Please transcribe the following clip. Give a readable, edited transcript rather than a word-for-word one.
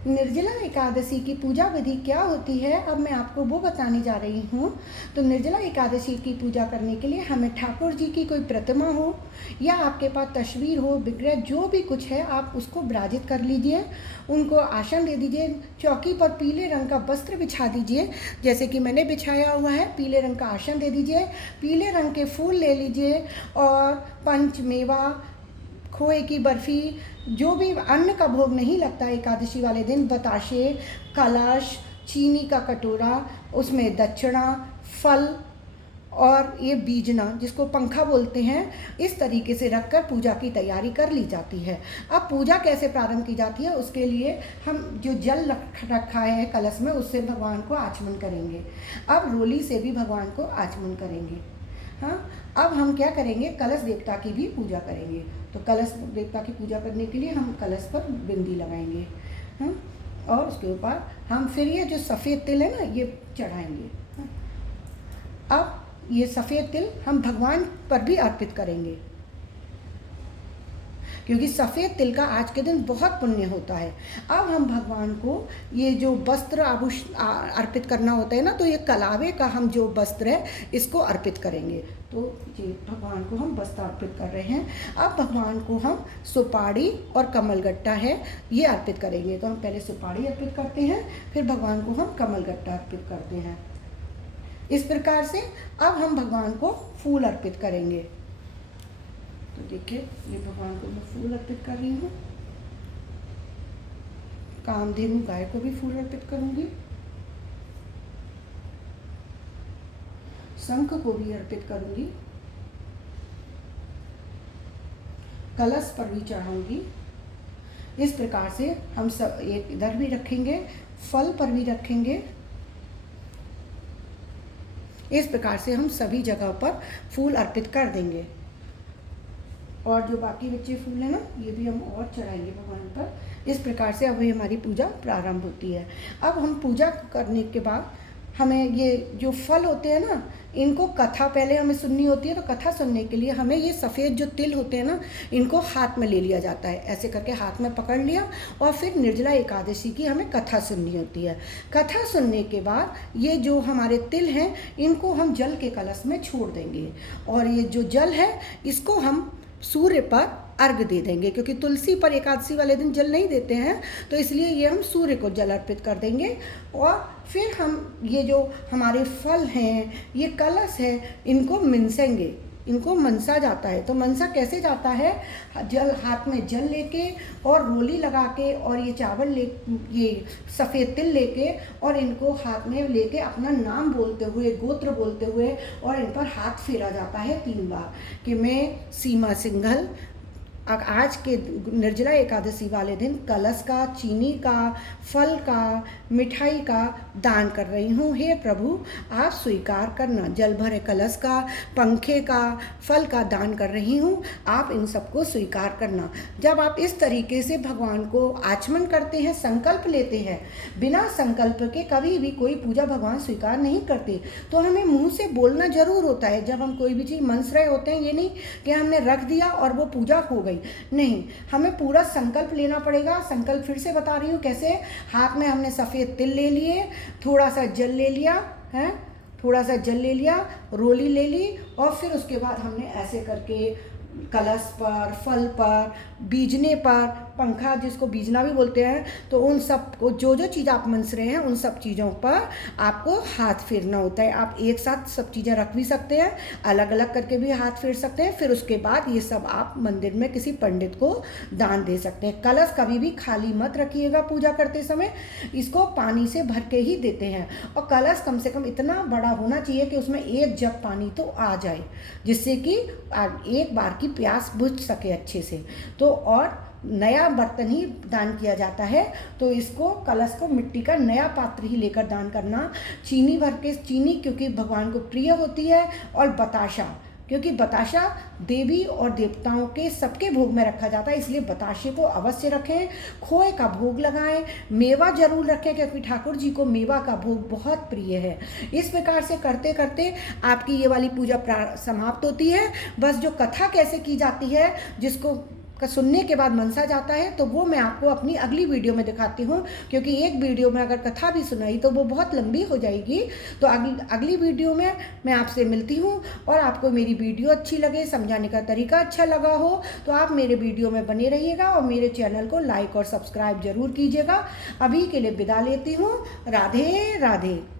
निर्जला एकादशी की पूजा विधि क्या होती है, अब मैं आपको वो बताने जा रही हूँ। तो निर्जला एकादशी की पूजा करने के लिए हमें ठाकुर जी की कोई प्रतिमा हो या आपके पास तस्वीर हो, विग्रह, जो भी कुछ है आप उसको विराजित कर लीजिए। उनको आसन दे दीजिए। चौकी पर पीले रंग का वस्त्र बिछा दीजिए, जैसे कि मैंने बिछाया हुआ है। पीले रंग का आसन दे दीजिए। पीले रंग के फूल ले लीजिए और पंचमेवा, खोए की बर्फ़ी, जो भी अन्न का भोग नहीं लगता एकादशी वाले दिन, बताशे, कलश, चीनी का कटोरा, उसमें दक्षिणा, फल और ये बीजना, जिसको पंखा बोलते हैं, इस तरीके से रखकर पूजा की तैयारी कर ली जाती है। अब पूजा कैसे प्रारंभ की जाती है, उसके लिए हम जो जल रखा है कलश में, उससे भगवान को आचमन करेंगे। अब रोली से भी भगवान को आचमन करेंगे। हाँ, अब हम क्या करेंगे, कलश देवता की भी पूजा करेंगे। तो कलश देवता की पूजा करने के लिए हम कलश पर बिंदी लगाएंगे। हाँ, और उसके ऊपर हम फिर ये जो सफ़ेद तिल है ना, ये चढ़ाएंगे। हाँ, अब ये सफ़ेद तिल हम भगवान पर भी अर्पित करेंगे, क्योंकि सफ़ेद तिल का आज के दिन बहुत पुण्य होता है। अब हम भगवान को ये जो वस्त्र आभूषण अर्पित करना होता है ना, तो ये कलावे का हम जो वस्त्र है इसको अर्पित करेंगे। तो ये भगवान को हम वस्त्र अर्पित कर रहे हैं। अब भगवान को हम सुपाड़ी और कमलगट्टा है ये अर्पित करेंगे। तो हम पहले सुपाड़ी अर्पित करते हैं, फिर भगवान को हम कमलगट्टा अर्पित करते हैं। इस प्रकार से अब हम भगवान को फूल अर्पित करेंगे। तो देखिए, ये भगवान को मैं फूल अर्पित कर रही हूँ। कामधेनु गाय को भी फूल अर्पित करूंगी। शंख को भी अर्पित करूंगी। कलश पर भी चढ़ाऊंगी। इस प्रकार से हम सब एक इधर भी रखेंगे, फल पर भी रखेंगे। इस प्रकार से हम सभी जगह पर फूल अर्पित कर देंगे। और जो बाकी बचे फूल हैं ना, ये भी हम और चढ़ाएंगे भगवान पर। इस प्रकार से अब हमारी पूजा प्रारंभ होती है। अब हम पूजा करने के बाद हमें ये जो फल होते हैं ना, इनको कथा पहले हमें सुननी होती है। तो कथा सुनने के लिए हमें ये सफ़ेद जो तिल होते हैं ना, इनको हाथ में ले लिया जाता है। ऐसे करके हाथ में पकड़ लिया और फिर निर्जला एकादशी की हमें कथा सुननी होती है। कथा सुनने के बाद ये जो हमारे तिल हैं, इनको हम जल के कलश में छोड़ देंगे। और ये जो जल है इसको हम सूर्य पर अर्घ दे देंगे, क्योंकि तुलसी पर एकादशी वाले दिन जल नहीं देते हैं, तो इसलिए ये हम सूर्य को जल अर्पित कर देंगे। और फिर हम ये जो हमारे फल हैं, ये कलश है, इनको मिनसेंगे। इनको मनसा जाता है। तो मनसा कैसे जाता है, जल हाथ में जल लेके और रोली लगा के और ये चावल ले, ये सफ़ेद तिल लेके और इनको हाथ में लेके अपना नाम बोलते हुए, गोत्र बोलते हुए, और इन पर हाथ फेरा जाता है 3 बार कि मैं सीमा सिंघल आज के निर्जला एकादशी वाले दिन कलश का, चीनी का, फल का, मिठाई का दान कर रही हूँ। हे प्रभु, आप स्वीकार करना। जल भरे कलश का, पंखे का, फल का दान कर रही हूँ, आप इन सबको स्वीकार करना। जब आप इस तरीके से भगवान को आचमन करते हैं, संकल्प लेते हैं, बिना संकल्प के कभी भी कोई पूजा भगवान स्वीकार नहीं करते। तो हमें मुँह से बोलना जरूर होता है जब हम कोई भी चीज़ मनस रहे होते हैं। ये नहीं कि हमने रख दिया और वो पूजा हो गई, नहीं, हमें पूरा संकल्प लेना पड़ेगा। संकल्प फिर से बता रही हूँ कैसे। हाथ में हमने सफ़ेद तिल ले लिए, थोड़ा सा जल ले लिया है, थोड़ा सा जल ले लिया, रोली ले ली, और फिर उसके बाद हमने ऐसे करके कलश पर, फल पर, बीजने पर, पंखा जिसको बीजना भी बोलते हैं, तो उन सब को जो जो चीज़ आप मनस रहे हैं उन सब चीज़ों पर आपको हाथ फेरना होता है। आप एक साथ सब चीज़ें रख भी सकते हैं, अलग अलग करके भी हाथ फेर सकते हैं। फिर उसके बाद ये सब आप मंदिर में किसी पंडित को दान दे सकते हैं। कलश कभी भी खाली मत रखिएगा पूजा करते समय, इसको पानी से भर के ही देते हैं। और कलश कम से कम इतना बड़ा होना चाहिए कि उसमें 1 जग पानी तो आ जाए, जिससे कि एक बार की प्यास बुझ सके अच्छे से। तो और नया बर्तन ही दान किया जाता है, तो इसको कलश को मिट्टी का नया पात्र ही लेकर दान करना। चीनी भर के, चीनी क्योंकि भगवान को प्रिय होती है, और बताशा क्योंकि बताशा देवी और देवताओं के सबके भोग में रखा जाता है, इसलिए बताशे को अवश्य रखें। खोए का भोग लगाएं, मेवा जरूर रखें, क्योंकि ठाकुर जी को मेवा का भोग बहुत प्रिय है। इस प्रकार से करते करते आपकी ये वाली पूजा समाप्त होती है। बस जो कथा कैसे की जाती है, जिसको का सुनने के बाद मनसा जाता है तो वो मैं आपको अपनी अगली वीडियो में दिखाती हूँ, क्योंकि एक वीडियो में अगर कथा भी सुनाई तो वो बहुत लंबी हो जाएगी। तो अगली वीडियो में मैं आपसे मिलती हूँ। और आपको मेरी वीडियो अच्छी लगे, समझाने का तरीका अच्छा लगा हो तो आप मेरे वीडियो में बने रहिएगा और मेरे चैनल को लाइक और सब्सक्राइब जरूर कीजिएगा। अभी के लिए विदा लेती हूँ। राधे राधे।